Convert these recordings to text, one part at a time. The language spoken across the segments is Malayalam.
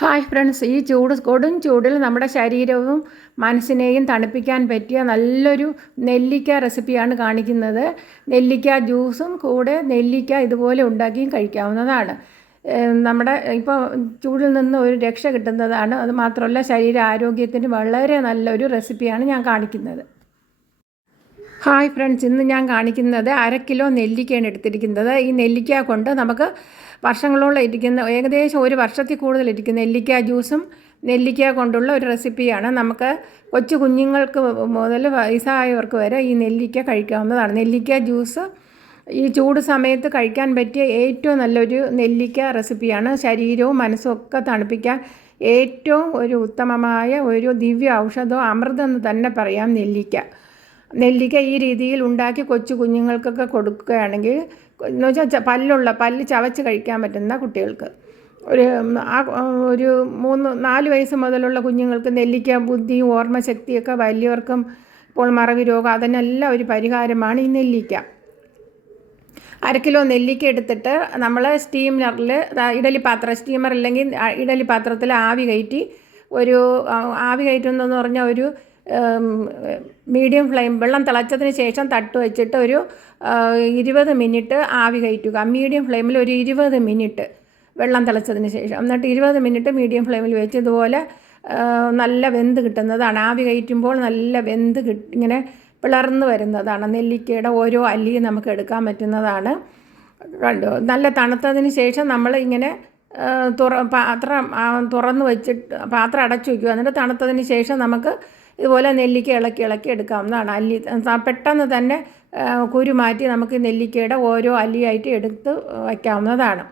ഹായ് ഫ്രണ്ട്സ്, ഈ കൊടും ചൂടിൽ നമ്മുടെ ശരീരവും മനസ്സിനെയും തണുപ്പിക്കാൻ പറ്റിയ നല്ലൊരു നെല്ലിക്ക റെസിപ്പിയാണ് കാണിക്കുന്നത്. നെല്ലിക്ക ജ്യൂസും കൂടെ നെല്ലിക്ക ഇതുപോലെ ഉണ്ടാക്കിയും കഴിക്കാവുന്നതാണ്. നമ്മുടെ ഇപ്പോൾ ചൂടിൽ നിന്ന് ഒരു രക്ഷ കിട്ടുന്നതാണ്. അതുമാത്രമല്ല ശരീര ആരോഗ്യത്തിന് വളരെ നല്ലൊരു റെസിപ്പിയാണ് ഞാൻ കാണിക്കുന്നത്. ഹായ് ഫ്രണ്ട്സ്, ഇന്ന് ഞാൻ കാണിക്കുന്നത് 1/2 കിലോ നെല്ലിക്കയാണ് എടുത്തിരിക്കുന്നത്. ഈ നെല്ലിക്ക കൊണ്ട് നമുക്ക് വർഷങ്ങളോളം ഇരിക്കുന്ന, ഏകദേശം ഒരു വർഷത്തിൽ കൂടുതൽ ഇരിക്കുന്ന നെല്ലിക്ക ജ്യൂസും നെല്ലിക്ക കൊണ്ടുള്ള ഒരു റെസിപ്പിയാണ്. നമുക്ക് കൊച്ചു കുഞ്ഞുങ്ങൾക്ക് മുതൽ വയസ്സായവർക്ക് വരെ ഈ നെല്ലിക്ക കഴിക്കാവുന്നതാണ്. നെല്ലിക്ക ജ്യൂസ് ഈ ചൂട് സമയത്ത് കഴിക്കാൻ പറ്റിയ ഏറ്റവും നല്ലൊരു നെല്ലിക്ക റെസിപ്പിയാണ്. ശരീരവും മനസ്സും ഒക്കെ തണുപ്പിക്കാൻ ഏറ്റവും ഒരു ഉത്തമമായ ഒരു ദിവ്യ ഔഷധവും അമൃതം എന്ന് തന്നെ പറയാം നെല്ലിക്ക ഈ രീതിയിൽ ഉണ്ടാക്കി കൊച്ചു കുഞ്ഞുങ്ങൾക്കൊക്കെ കൊടുക്കുകയാണെങ്കിൽ, എന്ന് വെച്ചാൽ പല്ല് ചവച്ച് കഴിക്കാൻ പറ്റുന്ന കുട്ടികൾക്ക്, ഒരു 3-4 വയസ്സ് മുതലുള്ള കുഞ്ഞുങ്ങൾക്ക് നെല്ലിക്ക ബുദ്ധിയും ഓർമ്മശക്തിയൊക്കെ, വലിയവർക്കും ഇപ്പോൾ മറവി രോഗം, അതിനെല്ലാം ഒരു പരിഹാരമാണ് ഈ നെല്ലിക്ക. 1/2 കിലോ നെല്ലിക്ക എടുത്തിട്ട് നമ്മൾ സ്റ്റീമറിൽ, സ്റ്റീമർ അല്ലെങ്കിൽ ഇഡലി പാത്രത്തിൽ ആവി കയറ്റുന്നതെന്ന് പറഞ്ഞാൽ ഒരു മീഡിയം ഫ്ലെയിം, വെള്ളം തിളച്ചതിന് ശേഷം തട്ട് വെച്ചിട്ട് ഒരു 20 മിനിറ്റ് ആവി കയറ്റുക. മീഡിയം ഫ്ലെയിമിൽ ഒരു 20 മിനിറ്റ് വെള്ളം തിളച്ചതിന് ശേഷം, എന്നിട്ട് 20 മിനിറ്റ് മീഡിയം ഫ്ലെയിമിൽ വെച്ച് ഇതുപോലെ നല്ല വെന്ത് കിട്ടുന്നതാണ്. ആവി കയറ്റുമ്പോൾ നല്ല വെന്ത് ഇങ്ങനെ പിളർന്ന് വരുന്നതാണ്. നെല്ലിക്കയുടെ ഓരോ അല്ലിയും നമുക്ക് എടുക്കാൻ പറ്റുന്നതാണ്. കണ്ടോ, നല്ല തണുത്തതിന് ശേഷം നമ്മൾ ഇങ്ങനെ പാത്രം തുറന്ന് വെച്ചിട്ട് പാത്രം അടച്ചു വയ്ക്കുക. എന്നിട്ട് തണുത്തതിന് ശേഷം നമുക്ക് ഇതുപോലെ നെല്ലിക്ക ഇളക്കി എടുക്കാവുന്നതാണ്. പെട്ടെന്ന് തന്നെ കുരു മാറ്റി നമുക്ക് നെല്ലിക്കയുടെ ഓരോ അല്ലിയായിട്ട് എടുത്ത് വയ്ക്കാവുന്നതാണ്.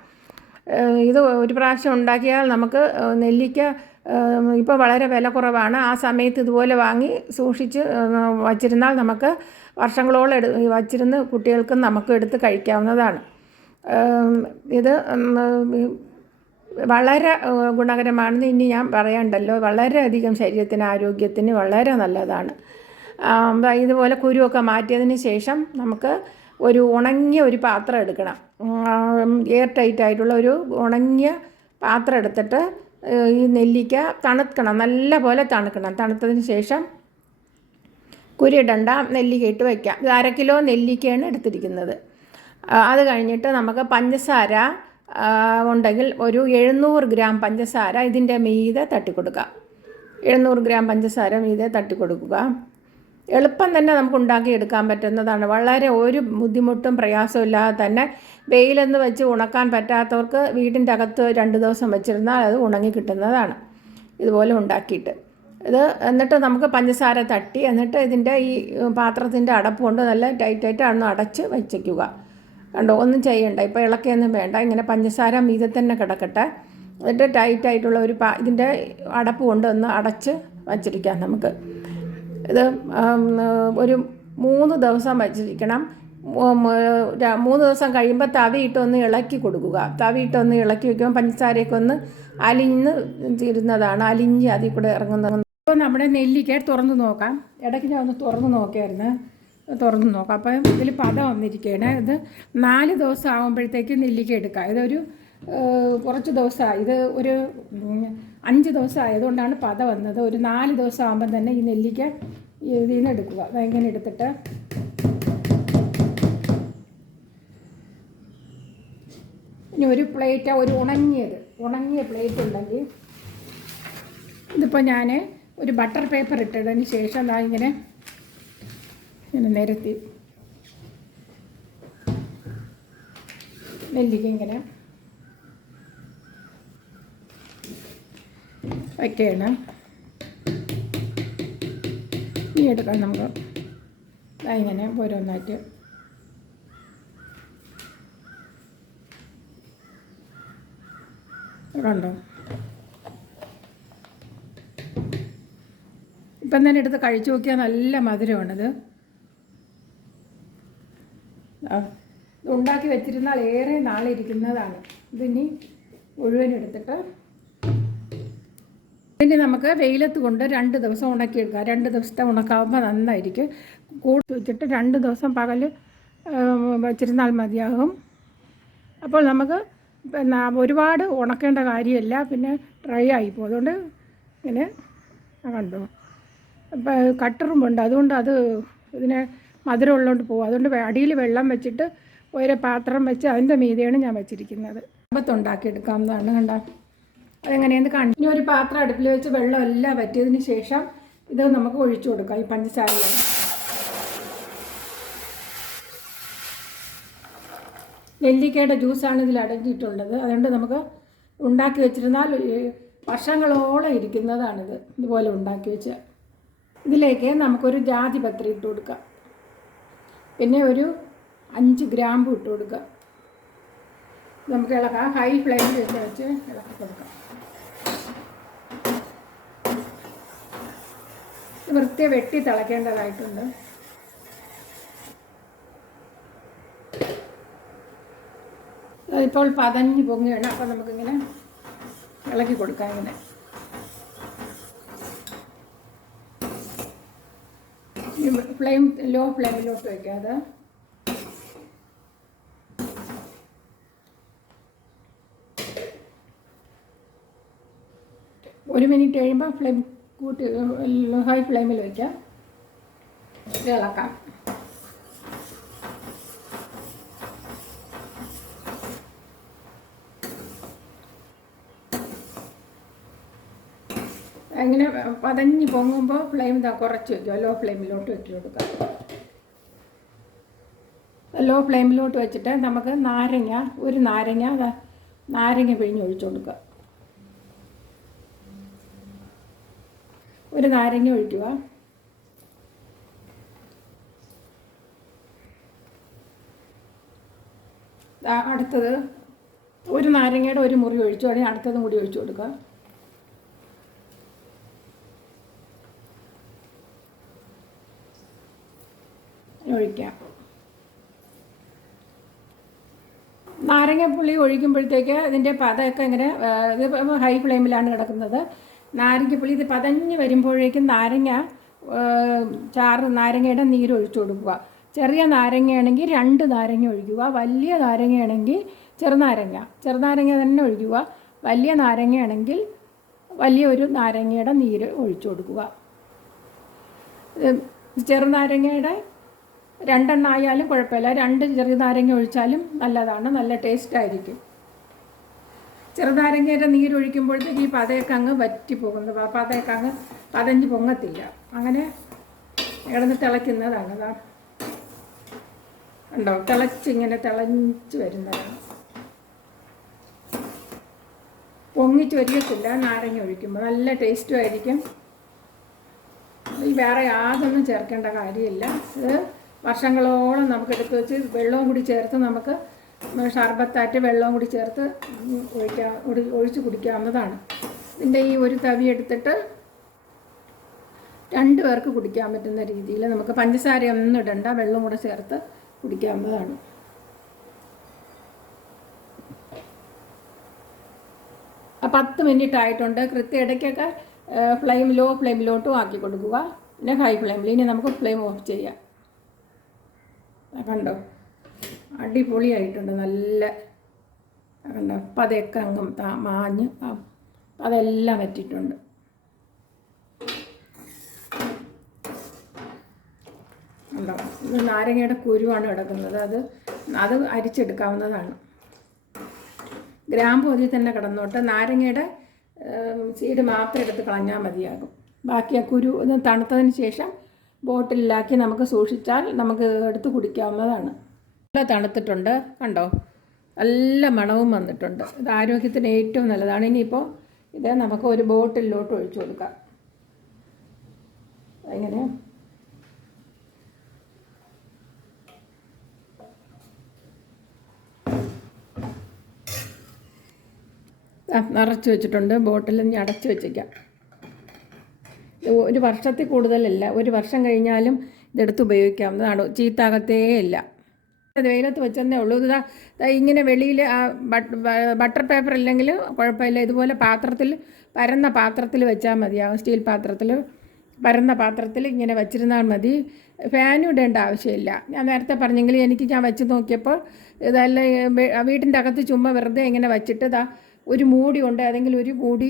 ഇത് ഒരു പ്രാവശ്യം ഉണ്ടാക്കിയാൽ നമുക്ക് നെല്ലിക്ക ഇപ്പോൾ വളരെ വില കുറവാണ്. ആ സമയത്ത് ഇതുപോലെ വാങ്ങി സൂക്ഷിച്ച് വച്ചിരുന്നാൽ നമുക്ക് വർഷങ്ങളോളം വച്ചിരുന്ന് കുട്ടികൾക്കും നമുക്ക് എടുത്ത് കഴിക്കാവുന്നതാണ്. ഇത് വളരെ ഗുണകരമാണെന്ന് ഇനി ഞാൻ പറയണ്ടല്ലോ. വളരെയധികം ശരീരത്തിന്, ആരോഗ്യത്തിന് വളരെ നല്ലതാണ്. ഇതുപോലെ കുരുവൊക്കെ മാറ്റിയതിന് ശേഷം നമുക്ക് ഒരു ഉണങ്ങിയ ഒരു പാത്രം എടുക്കണം. എയർ ടൈറ്റ് ആയിട്ടുള്ള ഒരു ഉണങ്ങിയ പാത്രം എടുത്തിട്ട് ഈ നെല്ലിക്ക തണുക്കണം, നല്ല പോലെ തണുക്കണം. തണുത്തതിന് ശേഷം കുരുയിടണ്ട, നെല്ലിക്ക ഇട്ട് വയ്ക്കാം. ഇത് 1/2 കിലോ നെല്ലിക്കയാണ് എടുത്തിരിക്കുന്നത്. അത് കഴിഞ്ഞിട്ട് നമുക്ക് പഞ്ചസാര ഉണ്ടെങ്കിൽ ഒരു 700 ഗ്രാം പഞ്ചസാര ഇതിൻ്റെ മീതെ തട്ടിക്കൊടുക്കുക. 700 ഗ്രാം പഞ്ചസാര മീതെ തട്ടിക്കൊടുക്കുക. എളുപ്പം തന്നെ നമുക്ക് ഉണ്ടാക്കിയെടുക്കാൻ പറ്റുന്നതാണ്. വളരെ ഒരു ബുദ്ധിമുട്ടും പ്രയാസവും ഇല്ലാതെ തന്നെ വെയിലെന്ന് വെച്ച് ഉണക്കാൻ പറ്റാത്തവർക്ക് വീടിൻ്റെ അകത്ത് 2 ദിവസം വെച്ചിരുന്നാൽ അത് ഉണങ്ങി കിട്ടുന്നതാണ്. ഇതുപോലെ ഉണ്ടാക്കിയിട്ട് എന്നിട്ട് നമുക്ക് പഞ്ചസാര തട്ടി, എന്നിട്ട് ഇതിൻ്റെ ഈ പാത്രത്തിൻ്റെ അടപ്പ് കൊണ്ട് നല്ല ടൈറ്റായിട്ട് ഒന്ന് അടച്ച് വച്ചേക്കുക. കണ്ടോ, ഒന്നും ചെയ്യണ്ട, ഇപ്പോൾ ഇളക്കിയൊന്നും വേണ്ട. ഇങ്ങനെ പഞ്ചസാര മീതെ തന്നെ കിടക്കട്ടെ. എന്നിട്ട് ടൈറ്റായിട്ടുള്ള ഇതിൻ്റെ അടപ്പ് കൊണ്ട് ഒന്ന് അടച്ച് വച്ചിരിക്കാം നമുക്ക്. ഇത് ഒരു 3 ദിവസം വച്ചിരിക്കണം. 3 ദിവസം കഴിയുമ്പോൾ തവിയിട്ടൊന്ന് ഇളക്കി കൊടുക്കുക. തവിയിട്ടൊന്ന് ഇളക്കി വയ്ക്കുമ്പോൾ പഞ്ചസാരയൊക്കെ ഒന്ന് അലിഞ്ഞ് തീരുന്നതാണ്, അലിഞ്ഞ് അതിൽ കൂടെ ഇറങ്ങുന്നത്. ഇപ്പോൾ നമ്മുടെ നെല്ലിക്ക തുറന്ന് നോക്കാം. ഇടയ്ക്ക് ഞാൻ ഒന്ന് തുറന്ന് നോക്കിയായിരുന്നു, തുറന്ന് നോക്കാം. അപ്പം ഇതിൽ പത വന്നിരിക്കുകയാണ്. ഇത് 4 ദിവസം ആകുമ്പോഴത്തേക്ക് നെല്ലിക്ക എടുക്കാം. ഇതൊരു കുറച്ച് ദിവസമായി, ഇത് ഒരു 5 ദിവസം ആയതുകൊണ്ടാണ് പത വന്നത്. ഒരു 4 ദിവസം ആകുമ്പം തന്നെ ഈ നെല്ലിക്ക ഇതിൽ നിന്ന് എടുക്കുക. ഇങ്ങനെ എടുത്തിട്ട് ഇനി ഒരു പ്ലേറ്റ്, ഒരു ഉണങ്ങിയ പ്ലേറ്റ് ഉണ്ടെങ്കിൽ, ഇതിപ്പോൾ ഞാൻ ഒരു ബട്ടർ പേപ്പർ ഇട്ടതിന് ശേഷം ഇങ്ങനെ നിരത്തി നെല്ലിക്ക ഇങ്ങനെ വയ്ക്കുകയാണ്. ഇനി എടുക്കാം നമുക്ക് ഇങ്ങനെ ഓരോന്നായിട്ട്. കണ്ടോ, ഇപ്പം തന്നെ എടുത്ത് കഴിച്ചു നോക്കിയാൽ നല്ല മധുരമാണിത്. ഉണ്ടാക്കി വെച്ചിരുന്നാൽ ഏറെ നാളിരിക്കുന്നതാണ്. ഇതിനി മുഴുവൻ എടുത്തിട്ട് ഇതിന് നമുക്ക് വെയിലത്ത് കൊണ്ട് 2 ദിവസം ഉണക്കിയെടുക്കാം. 2 ദിവസത്തെ ഉണക്കാവുമ്പോൾ നന്നായിരിക്കും. കൂട്ടി വെച്ചിട്ട് 2 ദിവസം പകൽ വച്ചിരുന്നാൽ മതിയാകും. അപ്പോൾ നമുക്ക് പിന്നെ ഒരുപാട് ഉണക്കേണ്ട കാര്യമില്ല, പിന്നെ ഡ്രൈ ആയിപ്പോകും. അതുകൊണ്ട് ഇങ്ങനെ കണ്ടോ, ഇപ്പം കട്ടറുമ്പുണ്ട്, അതുകൊണ്ട് അത് ഇതിനെ മധുരം ഉള്ളതുകൊണ്ട് പോകും. അതുകൊണ്ട് അടിയിൽ വെള്ളം വെച്ചിട്ട് ഒരു പാത്രം വെച്ച് അതിൻ്റെ മീതെയാണ് ഞാൻ വെച്ചിരിക്കുന്നത്. ഉണ്ടാക്കിയെടുക്കാവുന്നതാണ്. കണ്ട അതെങ്ങനെയെന്ന് കാണിച്ചു. ഇനി ഒരു പാത്രം അടുപ്പിൽ വെച്ച് വെള്ളം എല്ലാം വറ്റിയതിന് ശേഷം ഇത് നമുക്ക് ഒഴിച്ചു കൊടുക്കാം. ഈ പഞ്ചസാരയിൽ നെല്ലിക്കയുടെ ജ്യൂസാണ് ഇതിൽ അടങ്ങിയിട്ടുള്ളത്. അതുകൊണ്ട് നമുക്ക് ഉണ്ടാക്കി വെച്ചിരുന്നാൽ വർഷങ്ങളോളം ഇരിക്കുന്നതാണിത്. ഇതുപോലെ ഉണ്ടാക്കി വെച്ച് ഇതിലേക്ക് നമുക്കൊരു ജാതിപത്രി ഇട്ട് കൊടുക്കാം. പിന്നെ ഒരു 5 ഗ്രാമ്പു ഇട്ട് കൊടുക്കുക. നമുക്ക് ഇളക്കാം. ഹൈ ഫ്ലെയിമിൽ വെച്ച് ഇളക്കി കൊടുക്കാം. വൃത്തി വെട്ടി തിളയ്ക്കേണ്ടതായിട്ടുണ്ട്. ഇപ്പോൾ പതഞ്ഞ് പൊങ്ങുകയാണ്. അപ്പോൾ നമുക്കിങ്ങനെ ഇളക്കി കൊടുക്കാം. ഇങ്ങനെ ഫ്ലെയിം ലോ ഫ്ലെയിമിലോട്ട് വയ്ക്കാതെ ഒരു മിനിറ്റ് കഴിയുമ്പോൾ ഫ്ലെയിം കൂട്ടി ഹൈ ഫ്ലെയിമിൽ വയ്ക്കാം. ഇത് ഇളക്കാം. അങ്ങനെ പതഞ്ഞ് പൊങ്ങുമ്പോൾ ഫ്ലെയിം കുറച്ച് വയ്ക്കുക. ലോ ഫ്ലെയിമിലോട്ട് വെച്ച് കൊടുക്കാം. ലോ ഫ്ലെയിമിലോട്ട് വെച്ചിട്ട് നമുക്ക് ഒരു നാരങ്ങ പിഴിഞ്ഞ് ഒഴിച്ചു കൊടുക്കുക. ഒരു നാരങ്ങ ഒഴിക്കുക. അടുത്തത് ഒരു നാരങ്ങയുടെ ഒരു മുറി ഒഴിച്ചു. അല്ലെങ്കിൽ അടുത്തതും കൂടി ഒഴിച്ചു കൊടുക്കുക. ഒഴിക്കാം. നാരങ്ങപ്പുളി ഒഴിക്കുമ്പോഴത്തേക്ക് ഇതിൻ്റെ പതയൊക്കെ ഇങ്ങനെ ഇത് ഹൈ ഫ്ലെയിമിലാണ് കിടക്കുന്നത്. നാരങ്ങപ്പുളി ഇത് പതഞ്ഞ് വരുമ്പോഴേക്കും നാരങ്ങയുടെ നീര് ഒഴിച്ചു കൊടുക്കുക. ചെറിയ നാരങ്ങയാണെങ്കിൽ 2 നാരങ്ങ ഒഴിക്കുക. വലിയ നാരങ്ങയാണെങ്കിൽ ചെറുനാരങ്ങ തന്നെ ഒഴിക്കുക. വലിയ നാരങ്ങയാണെങ്കിൽ വലിയൊരു നാരങ്ങയുടെ നീര് ഒഴിച്ചു കൊടുക്കുക. ചെറുനാരങ്ങയുടെ 2 എണ്ണം ആയാലും കുഴപ്പമില്ല. 2 ചെറുനാരങ്ങ ഒഴിച്ചാലും നല്ലതാണ്, നല്ല ടേസ്റ്റായിരിക്കും. ചെറുനാരങ്ങയുടെ നീരൊഴിക്കുമ്പോഴത്തേക്ക് ഈ പതയൊക്കെ അങ്ങ് വറ്റിപ്പോകുന്നു. പതയൊക്കെ അങ്ങ് പതഞ്ഞ് പൊങ്ങത്തില്ല. അങ്ങനെ കിടന്ന് തിളയ്ക്കുന്നതാണ്. കണ്ടോ, തിളച്ച് വരുന്നതാണ്. പൊങ്ങിച്ച് വരികത്തില്ല നാരങ്ങ ഒഴിക്കുമ്പോൾ. നല്ല ടേസ്റ്റും ആയിരിക്കും. വേറെ യാതൊന്നും ചേർക്കേണ്ട കാര്യമില്ല. ഇത് വർഷങ്ങളോളം നമുക്ക് എടുത്ത് വെച്ച് വെള്ളവും കൂടി ചേർത്ത് നമുക്ക് ഷർബത്തായിട്ട് വെള്ളവും കൂടി ചേർത്ത് ഒഴിച്ച് കുടിക്കാവുന്നതാണ്. ഇതിൻ്റെ ഈ ഒരു തവി എടുത്തിട്ട് 2 പേർക്ക് കുടിക്കാൻ പറ്റുന്ന രീതിയിൽ നമുക്ക് പഞ്ചസാരയൊന്നും ഇടണ്ട, വെള്ളം കൂടെ ചേർത്ത് കുടിക്കാവുന്നതാണ്. ആ 10 മിനിറ്റ് ആയിട്ടുണ്ട്. കൃത്യ ഇടയ്ക്കൊക്കെ ലോ ഫ്ലെയിമിലോട്ടും ആക്കി കൊടുക്കുക. പിന്നെ ഹൈ ഫ്ലെയിമിൽ. ഇനി നമുക്ക് ഫ്ലെയിം ഓഫ് ചെയ്യാം. കണ്ടോ, അടിപൊളിയായിട്ടുണ്ട്. നല്ല കണ്ടോ, പതയൊക്കെ അങ്ങും മാഞ്ഞ് അതെല്ലാം വറ്റിയിട്ടുണ്ട്. കണ്ടോ, ഇത് നാരങ്ങയുടെ കുരുവാണ് കിടക്കുന്നത്. അത് അരിച്ചെടുക്കാവുന്നതാണ്. ഗ്രാമ്പു അതിൽ തന്നെ കിടന്നോട്ട്. നാരങ്ങയുടെ സീഡ് മാത്രം എടുത്ത് കളഞ്ഞാൽ മതിയാകും. ബാക്കി ആ കുരു ഒന്ന് തണുത്തതിന് ശേഷം ബോട്ടിലാക്കി നമുക്ക് സൂക്ഷിച്ചാൽ നമുക്ക് എടുത്ത് കുടിക്കാവുന്നതാണ്. നല്ല തണുത്തിട്ടുണ്ട്. കണ്ടോ, നല്ല മണവും വന്നിട്ടുണ്ട്. ഇത് ആരോഗ്യത്തിന് ഏറ്റവും നല്ലതാണ്. ഇനിയിപ്പോൾ ഇത് നമുക്ക് ഒരു ബോട്ടിലോട്ട് ഒഴിച്ചു കൊടുക്കാം. എങ്ങനെ നിറച്ച് വെച്ചിട്ടുണ്ട്. ബോട്ടിൽ ഇനി അടച്ച് വെച്ചേക്കാം. ഒരു വർഷത്തിൽ കൂടുതലല്ല, 1 വർഷം കഴിഞ്ഞാലും ഇതെടുത്ത് ഉപയോഗിക്കാവുന്നതാണ്. ചീത്താകത്തേ ഇല്ല. വെയിലത്ത് വെച്ചതേ ഉള്ളൂ. ഇങ്ങനെ വെളിയിൽ ബട്ടർ പേപ്പർ ഇല്ലെങ്കിൽ കുഴപ്പമില്ല. ഇതുപോലെ പരന്ന പാത്രത്തിൽ വെച്ചാൽ മതിയാകും. സ്റ്റീൽ പാത്രത്തിൽ പരന്ന പാത്രത്തിൽ ഇങ്ങനെ വച്ചിരുന്നാൽ മതി. ഫാനും ഇടേണ്ട ആവശ്യമില്ല. ഞാൻ നേരത്തെ പറഞ്ഞെങ്കിൽ ഞാൻ വെച്ച് നോക്കിയപ്പോൾ ഇതെല്ലാം വീട്ടിൻ്റെ അകത്ത് ചുമ്മാ വെറുതെ ഇങ്ങനെ വെച്ചിട്ട് ഒരു മൂടി ഉണ്ട്, ഏതെങ്കിലും ഒരു മൂടി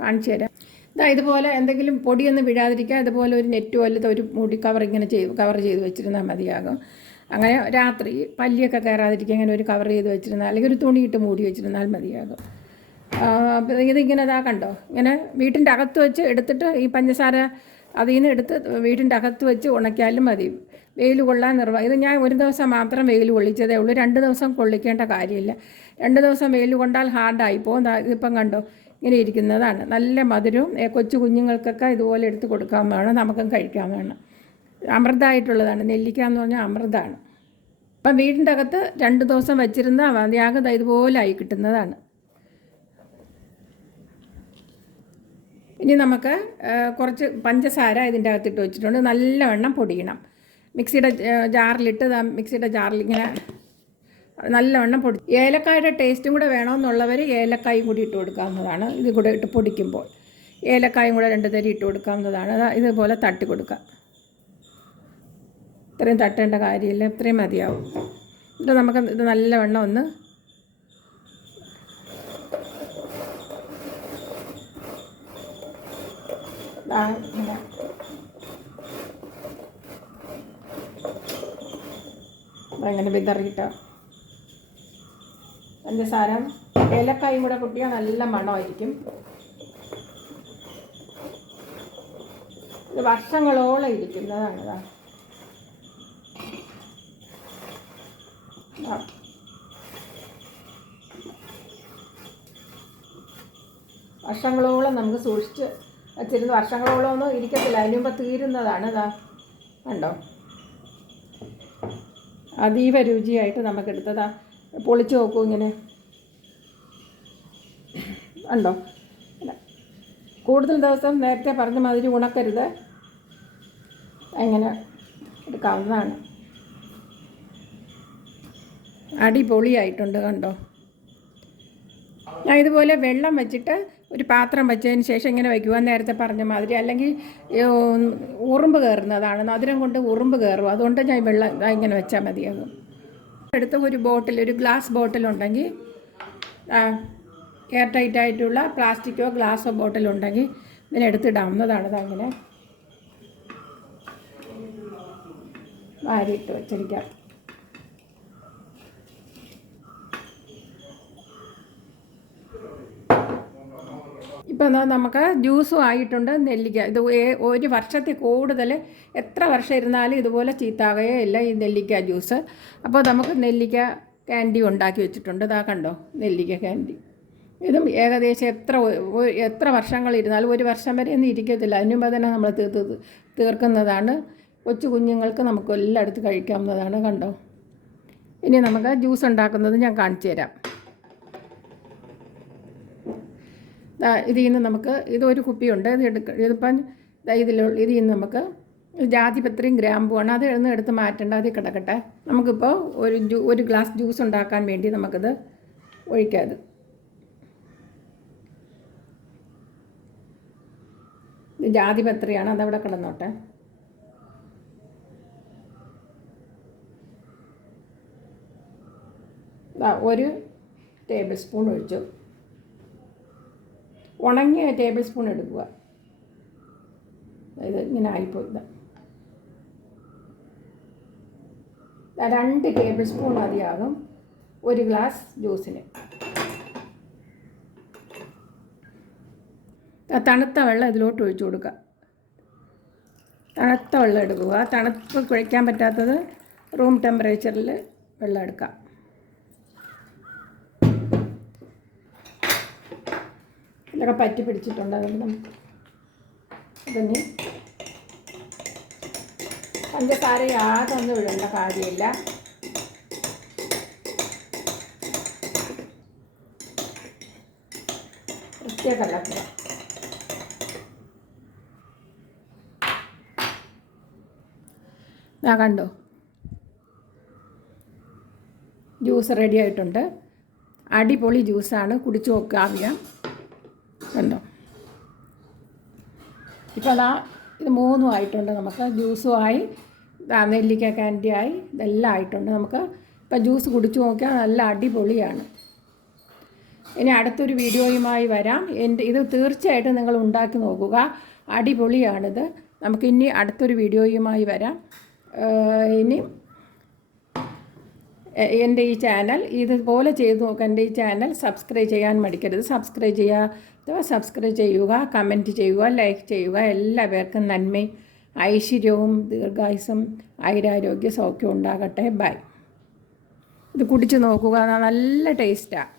കാണിച്ചു തരാം. ഇതുപോലെ എന്തെങ്കിലും പൊടിയൊന്നും വീഴാതിരിക്കുക ഇതുപോലെ ഒരു നെറ്റ് പോലത്തെ ഒരു മൂടി കവർ ചെയ്ത് വെച്ചിരുന്നാൽ മതിയാകും. അങ്ങനെ രാത്രി പല്ലിയൊക്കെ കയറാതിരിക്കുക ഇങ്ങനെ ഒരു കവർ ചെയ്ത് വെച്ചിരുന്നാൽ, അല്ലെങ്കിൽ ഒരു തുണിയിട്ട് മൂടി വെച്ചിരുന്നാൽ മതിയാകും. ഇതിങ്ങനെ കണ്ടോ, ഇങ്ങനെ വീട്ടിൻ്റെ അകത്ത് വെച്ച് എടുത്തിട്ട് ഈ പഞ്ചസാര അതിൽ നിന്ന് എടുത്ത് വീട്ടിൻ്റെ അകത്ത് വെച്ച് ഉണക്കിയാലും മതി. വെയിൽ കൊള്ളാൻ ഇത് ഞാൻ ഒരു ദിവസം മാത്രം വെയിൽ കൊള്ളിച്ചതേ ഉള്ളൂ. 2 ദിവസം കൊള്ളിക്കേണ്ട കാര്യമില്ല. 2 ദിവസം വെയിൽ കൊണ്ടാൽ ഹാർഡായി പോകും. ഇതിപ്പം കണ്ടോ ഇങ്ങനെ ഇരിക്കുന്നതാണ്. നല്ല മധുരവും കൊച്ചു കുഞ്ഞുങ്ങൾക്കൊക്കെ ഇതുപോലെ എടുത്ത് കൊടുക്കാവുന്നതാണ്, നമുക്കും കഴിക്കാവുന്നതാണ്. അമൃതമായിട്ടുള്ളതാണ്. നെല്ലിക്ക എന്ന് പറഞ്ഞാൽ അമൃതമാണ്. അപ്പം വീടിൻ്റെ അകത്ത് 2 ദിവസം വെച്ചിരുന്ന മതിയാകെ ഇതുപോലെ ആയി കിട്ടുന്നതാണ്. ഇനി നമുക്ക് കുറച്ച് പഞ്ചസാര ഇതിൻ്റെ അകത്തിട്ട് വെച്ചിട്ടുണ്ട്. നല്ലവണ്ണം പൊടിയണം. മിക്സിയുടെ ജാറിൽ ഇങ്ങനെ നല്ലവണ്ണം ഏലക്കായുടെ ടേസ്റ്റും കൂടെ വേണമെന്നുള്ളവർ ഏലക്കായും കൂടി ഇട്ട് കൊടുക്കാവുന്നതാണ്. ഇത് കൂടെ ഇട്ട് പൊടിക്കുമ്പോൾ ഏലക്കായും കൂടെ 2 തരി ഇട്ട് കൊടുക്കാവുന്നതാണ്. ഇതുപോലെ തട്ടി കൊടുക്കുക. ഇത്രയും തട്ടേണ്ട കാര്യമില്ല, ഇത്രയും മതിയാവും. എന്നിട്ട് നമുക്ക് ഇത് നല്ലവണ്ണം ഒന്ന് അങ്ങനെ വിതറിയിട്ട് പഞ്ചസാര ഏലക്കായും കൂടെ പൊട്ടിയാൽ നല്ല മണമായിരിക്കും. ഇത് വർഷങ്ങളോളം ഇരിക്കുന്നതാണ്. വർഷങ്ങളോളം നമുക്ക് സൂക്ഷിച്ച് വച്ചിരുന്ന് വർഷങ്ങളോളം ഒന്നും ഇരിക്കത്തില്ല, അതിന് മുമ്പ് തീരുന്നതാണ്. കണ്ടോ, അതീവ രുചിയായിട്ട് നമുക്കെടുത്തതാ. പൊളിച്ച് നോക്കൂ ഇങ്ങനെ, കണ്ടോ. കൂടുതൽ ദിവസം നേരത്തെ പറഞ്ഞ മാതിരി ഉണക്കരുത്, അങ്ങനെ എടുക്കാവുന്നതാണ്. അടിപൊളിയായിട്ടുണ്ട് കണ്ടോ. ഞാൻ ഇതുപോലെ വെള്ളം വെച്ചിട്ട് ഒരു പാത്രം വെച്ചതിന് ശേഷം ഇങ്ങനെ വയ്ക്കുക, നേരത്തെ പറഞ്ഞ മാതിരി. അല്ലെങ്കിൽ ഉറുമ്പ് കയറുന്നതാണ്, മധുരം കൊണ്ട് ഉറുമ്പ് കയറും. അതുകൊണ്ട് ഞാൻ വെള്ളം ഇങ്ങനെ വെച്ചാൽ മതിയാകും. അടുത്ത ഒരു ഗ്ലാസ് ബോട്ടിലുണ്ടെങ്കിൽ, എയർ ടൈറ്റായിട്ടുള്ള പ്ലാസ്റ്റിക്കോ ഗ്ലാസ്സോ ബോട്ടിലുണ്ടെങ്കിൽ ഇതിനെടുത്തിടാവുന്നതാണ്. അതങ്ങനെ വാരിയിട്ട് വെച്ചിരിക്കാം. ഇപ്പം നമുക്ക് ജ്യൂസും ആയിട്ടുണ്ട് നെല്ലിക്ക. ഇത് 1 വർഷത്തിൽ കൂടുതൽ എത്ര വർഷം ഇരുന്നാലും ഇതുപോലെ ചീത്താകുകയേ ഇല്ല ഈ നെല്ലിക്ക ജ്യൂസ്. അപ്പോൾ നമുക്ക് നെല്ലിക്ക ക്യാൻഡി ഉണ്ടാക്കി വെച്ചിട്ടുണ്ട്. കണ്ടോ, നെല്ലിക്ക ക്യാൻഡി. ഇതും ഏകദേശം എത്ര വർഷങ്ങളിരുന്നാലും 1 വർഷം വരെ ഒന്നും ഇരിക്കത്തില്ല. അതിന് മുമ്പ് തന്നെ നമ്മൾ തീർക്കുന്നതാണ്. കൊച്ചു കുഞ്ഞുങ്ങൾക്ക് നമുക്ക് എല്ലാം എടുത്ത് കഴിക്കാവുന്നതാണ്. കണ്ടോ. ഇനി നമുക്ക് ജ്യൂസ് ഉണ്ടാക്കുന്നത് ഞാൻ കാണിച്ചു തരാം. ഇതിൽ നിന്ന് നമുക്ക് ഇതൊരു കുപ്പിയുണ്ട്, ഇതിപ്പം ഇതിൽ നിന്ന് നമുക്ക് ജാതിപത്രിയും ഗ്രാമ്പുമാണ്. അത് എടുത്ത് മാറ്റേണ്ട, അതിൽ കിടക്കട്ടെ. നമുക്കിപ്പോൾ ഒരു ഗ്ലാസ് ജ്യൂസ് ഉണ്ടാക്കാൻ വേണ്ടി നമുക്കിത് ഒഴിക്കാം. ഇത് ജാതിപത്രിയാണ്, അതവിടെ കിടന്നോട്ടെ. ഒരു ടേബിൾ സ്പൂൺ ഒഴിച്ചു. ഉണങ്ങിയ ടേബിൾ സ്പൂൺ എടുക്കുക. ഇത് ഇങ്ങനെ ആയിപ്പോയി. 2 ടേബിൾ സ്പൂൺ മതിയാകും ഒരു ഗ്ലാസ് ജ്യൂസിന്. തണുത്ത വെള്ളം ഇതിലോട്ട് ഒഴിച്ചു കൊടുക്കുക. തണുത്ത വെള്ളം എടുക്കുക. തണുപ്പ് കുഴയ്ക്കാൻ പറ്റാത്തത് റൂം ടെമ്പറേച്ചറിൽ വെള്ളം എടുക്കാം. ഇതൊക്കെ പറ്റി പിടിച്ചിട്ടുണ്ട്. അതുകൊണ്ട് പിന്നെ പഞ്ചസാര യാതൊന്നും ഇടേണ്ട കാര്യമില്ല. വൃത്തിയായി കലക്കുക. കണ്ടോ, ജ്യൂസ് റെഡി ആയിട്ടുണ്ട്. അടിപൊളി ജ്യൂസാണ്, കുടിച്ചു നോക്കാം. കണ്ടോ, ഇപ്പോൾ ഇത് 3 ആയിട്ടുണ്ട്. നമുക്ക് ജ്യൂസുമായി നെല്ലിക്ക കാൻഡിയായി ഇതെല്ലാം ആയിട്ടുണ്ട്. നമുക്ക് ഇപ്പം ജ്യൂസ് കുടിച്ചു നോക്കിയാൽ നല്ല അടിപൊളിയാണ്. ഇനി അടുത്തൊരു വീഡിയോയുമായി വരാം. ഇത് തീർച്ചയായിട്ടും നിങ്ങൾ ഉണ്ടാക്കി നോക്കുക, അടിപൊളിയാണിത്. നമുക്കിനി അടുത്തൊരു വീഡിയോയുമായി വരാം. ഇനി എൻ്റെ ഈ ചാനൽ ഇതുപോലെ ചെയ്ത് നോക്കുക. എൻ്റെ ഈ ചാനൽ സബ്സ്ക്രൈബ് ചെയ്യാൻ മടിക്കരുത്. സബ്സ്ക്രൈബ് ചെയ്യുക, കമൻറ്റ് ചെയ്യുക, ലൈക്ക് ചെയ്യുക. എല്ലാവർക്കും നന്മയും ഐശ്വര്യവും ദീർഘായുസ്സും ആയുരാരോഗ്യ സൗഖ്യം ഉണ്ടാകട്ടെ. ബൈ. ഇത് കുടിച്ച് നോക്കുക, നല്ല ടേസ്റ്റാണ്.